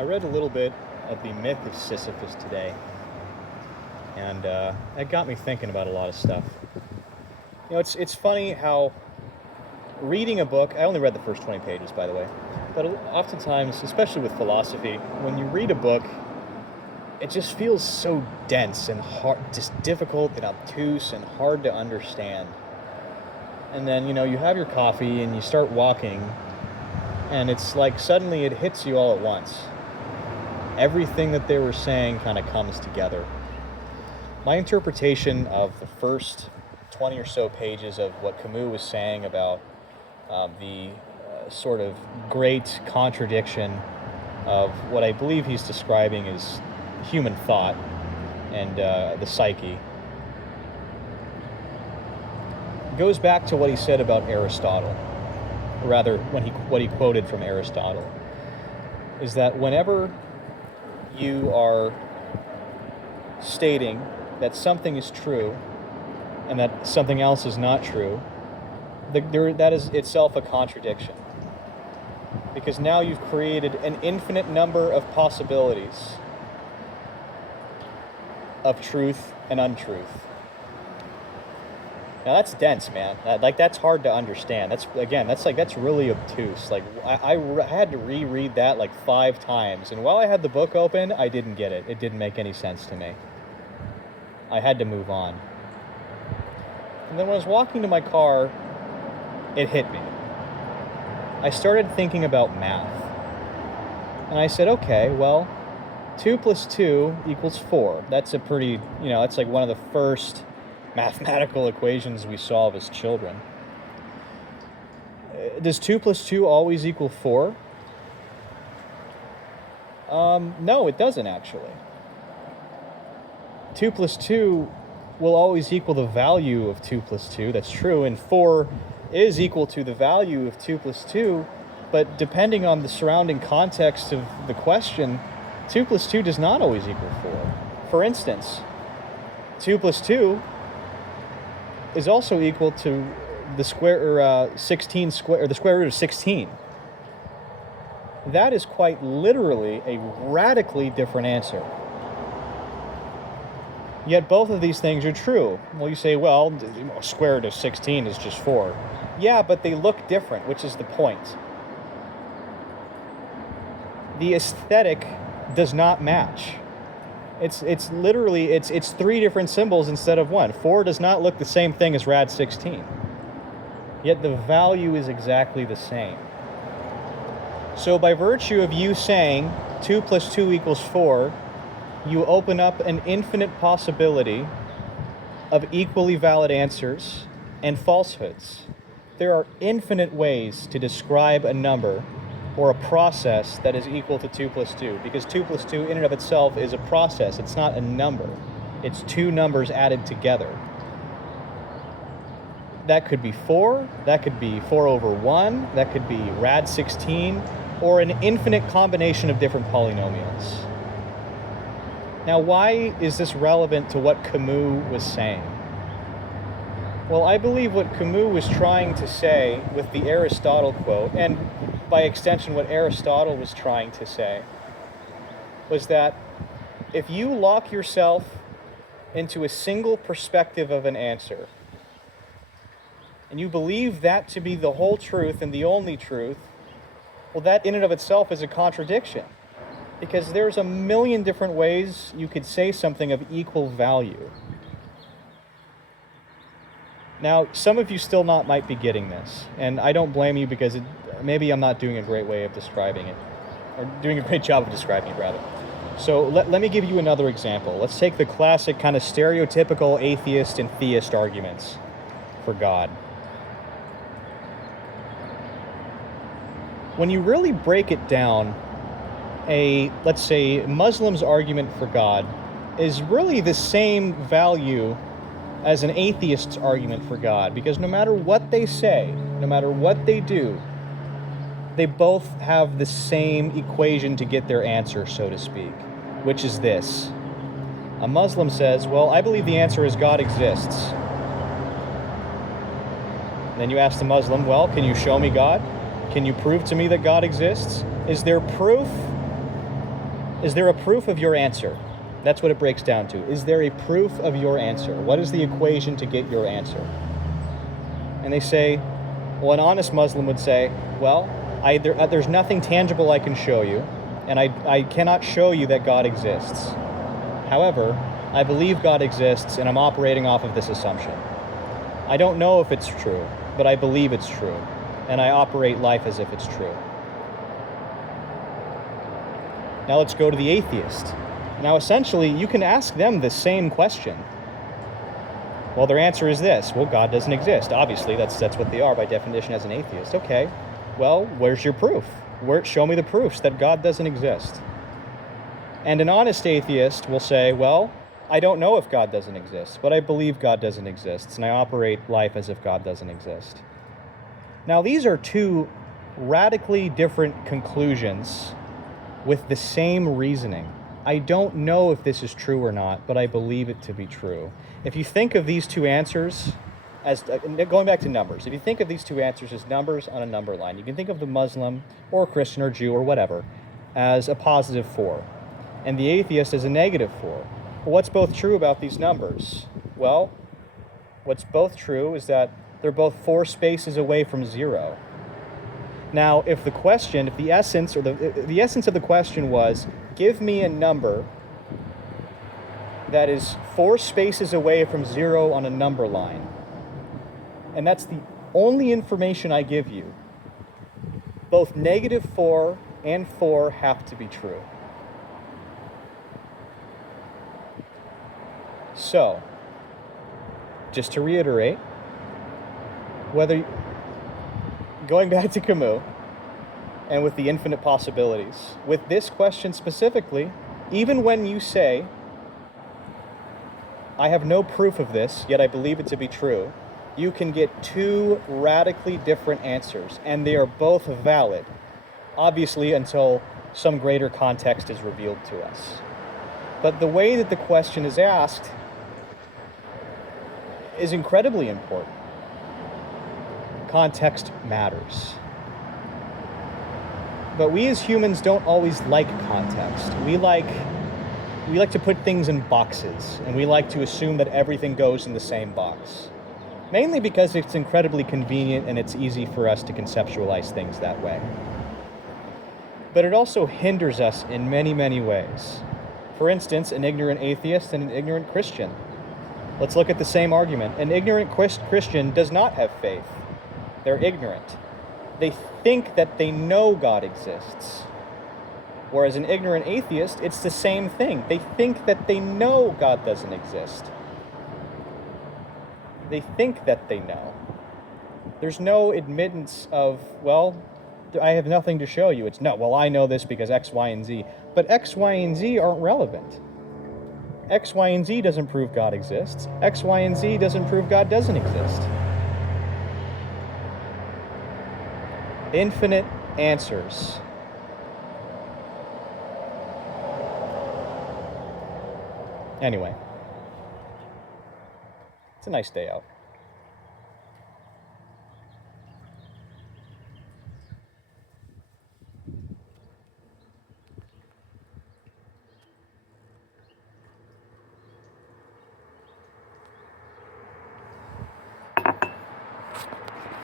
I read a little bit of the myth of Sisyphus today, and it got me thinking about a lot of stuff. It's funny how reading a book, I only read the first 20 pages, by the way, but oftentimes, especially with philosophy, when you read a book, it just feels so dense and hard, just difficult and obtuse and hard to understand. And then, you have your coffee and you start walking, and it's like suddenly it hits you all at once. Everything that they were saying kind of comes together. My interpretation of the first 20 or so pages of what Camus was saying about the sort of great contradiction of what I believe he's describing as human thought and the psyche goes back to what he said about Aristotle, or rather what he quoted from Aristotle, is that whenever you are stating that something is true and that something else is not true, that is itself a contradiction. Because now you've created an infinite number of possibilities of truth and untruth. Now that's dense, man. That's hard to understand. That's really obtuse. I had to reread that 5 times, and while I had the book open, I didn't get it. It didn't make any sense to me. I had to move on. And then when I was walking to my car, it hit me. I started thinking about math. And I said, okay, well, 2 plus 2 equals 4. That's a pretty, that's like one of the first mathematical equations we solve as children. Does 2 plus 2 always equal 4? No, it doesn't actually. 2 plus 2 will always equal the value of 2 plus 2. That's true. And 4 is equal to the value of 2 plus 2. But depending on the surrounding context of the question, 2 plus 2 does not always equal 4. For instance, 2 plus 2 is also equal to the square 16 square, or the square root of 16. That is quite literally a radically different answer. Yet both of these things are true. Well, you say, well, square root of 16 is just 4. Yeah, but they look different, which is the point. The aesthetic does not match. It's literally 3 different symbols instead of 1. 4 does not look the same thing as rad 16. Yet the value is exactly the same. So by virtue of you saying 2 plus 2 equals 4, you open up an infinite possibility of equally valid answers and falsehoods. There are infinite ways to describe a number or a process that is equal to 2 plus 2, because 2 plus 2 in and of itself is a process. It's not a number. It's 2 numbers added together. That could be 4, that could be 4 over 1, that could be rad 16, or an infinite combination of different polynomials. Now, why is this relevant to what Camus was saying? Well, I believe what Camus was trying to say with the Aristotle quote, and by extension what Aristotle was trying to say, was that if you lock yourself into a single perspective of an answer, and you believe that to be the whole truth and the only truth, well, that in and of itself is a contradiction, because there's a million different ways you could say something of equal value. Now, some of you still might be getting this, and I don't blame you, because maybe I'm not doing a great way of describing it, or doing a great job of describing it, rather. So let me give you another example. Let's take the classic kind of stereotypical atheist and theist arguments for God. When you really break it down, let's say, Muslim's argument for God is really the same value as an atheist's argument for God, because no matter what they say, no matter what they do, they both have the same equation to get their answer, so to speak, which is this. A Muslim says, well, I believe the answer is God exists. Then you ask the Muslim, well, can you show me God? Can you prove to me that God exists? Is there proof Is there a proof of your answer? That's what it breaks down to. Is there a proof of your answer? What is the equation to get your answer? And they say, well, an honest Muslim would say, well, there's nothing tangible I can show you, and I cannot show you that God exists. However, I believe God exists, and I'm operating off of this assumption. I don't know if it's true, but I believe it's true, and I operate life as if it's true. Now let's go to the atheist. Now essentially, you can ask them the same question. Well, their answer is this. Well, God doesn't exist. Obviously, that's what they are by definition as an atheist. Okay, well, where's your proof? Show me the proofs that God doesn't exist. And an honest atheist will say, well, I don't know if God doesn't exist, but I believe God doesn't exist, and I operate life as if God doesn't exist. Now, these are two radically different conclusions with the same reasoning. I don't know if this is true or not, but I believe it to be true. If you think of these two answers as, going back to numbers, if you think of these two answers as numbers on a number line, you can think of the Muslim or Christian or Jew or whatever as a positive 4, and the atheist as a negative 4. Well, what's both true about these numbers? Well, what's both true is that they're both 4 spaces away from 0. Now, if the essence of the question was, give me a number that is 4 spaces away from 0 on a number line, and that's the only information I give you, both negative 4 and 4 have to be true. So, just to reiterate, going back to Camus, and with the infinite possibilities, with this question specifically, even when you say, I have no proof of this, yet I believe it to be true, you can get 2 radically different answers, and they are both valid, obviously until some greater context is revealed to us. But the way that the question is asked is incredibly important. Context matters. But we as humans don't always like context. We like to put things in boxes, and we like to assume that everything goes in the same box. Mainly because it's incredibly convenient and it's easy for us to conceptualize things that way. But it also hinders us in many, many ways. For instance, an ignorant atheist and an ignorant Christian. Let's look at the same argument. An ignorant Christian does not have faith. They're ignorant. They think that they know God exists. Whereas an ignorant atheist, it's the same thing. They think that they know God doesn't exist. They think that they know. There's no admittance of, well, I have nothing to show you. It's, no, well, I know this because X, Y, and Z. But X, Y, and Z aren't relevant. X, Y, and Z doesn't prove God exists. X, Y, and Z doesn't prove God doesn't exist. Infinite answers. Anyway, it's a nice day out.